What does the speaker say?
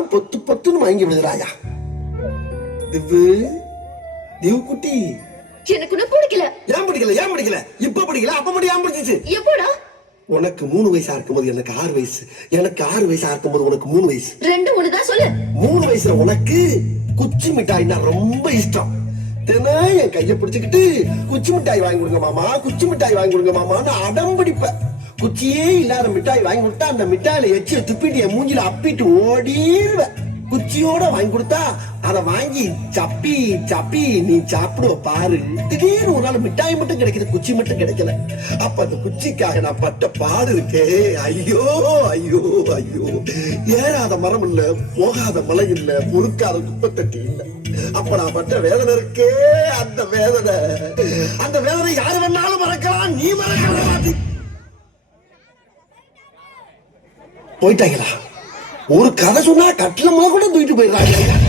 பார்த்தாலும் பொத்து பொத்துன்னு வாங்கி விடுறாயா. திவ்வு, திவு குட்டி, எனக்கு ஒண்ணு பிடிக்கல. ஏன் பிடிக்கல? ஏன் பிடிக்கல? இப்ப பிடிக்கல, அப்ப மட்டும் ஏன் பிடிச்சிச்சு? எப்போடா? உனக்கு 3 வயசா இருக்கும்போது எனக்கு 6 வயசு, எனக்கு 6 வயசா இருக்கும்போது உனக்கு 3 வயசு. 2 ஒண்ணுதான் சொல்லு. 3 வயசுல உனக்கு குச்சி மிட்டாய்னா ரொம்ப இஷ்டம். தினம் என் கைய பிடிச்சுக்கிட்டு குச்சி மிட்டாய் வாங்கி கொடுங்க மாமா, குச்சி மிட்டாய் வாங்கி கொடுங்க மாமான்னு அடம் பிடிப்ப. குச்சியே இல்லாத மிட்டாய் வாங்கி கொடுத்தா அந்த மிட்டாயில எச்சிய துப்பிட்டு என் மூஞ்சில அப்பிட்டு ஓடிடுவ. குச்சியோட வாங்கி கொடுத்தா அதை வாங்கி சப்பி சப்பி நீ சாப்பிடுவ பாரு. திடீர்னு ஒரு நாள் மிட்டாய் மட்டும் கிடைக்குது, குச்சி மட்டும் கிடைக்கல. அப்ப அந்த குச்சிக்காக நான் பட்ட பாடு இருக்கே, ஐயோ ஐயோ ஐயோ. ஏறாத மரம் இல்ல, போகாத மலை இல்ல, பொறுக்காத குப்பத்தட்டி இல்ல. அப்ப நான் பட்ட வேதனை இருக்கே, அந்த வேதனை யாரு வேணாலும் மறக்கலாம், நீ மறக்கலாம். போயிட்டாங்களா? ஒரு கதை சொன்னா கட்டில கூட தூக்கிட்டு போயிடுறாங்க.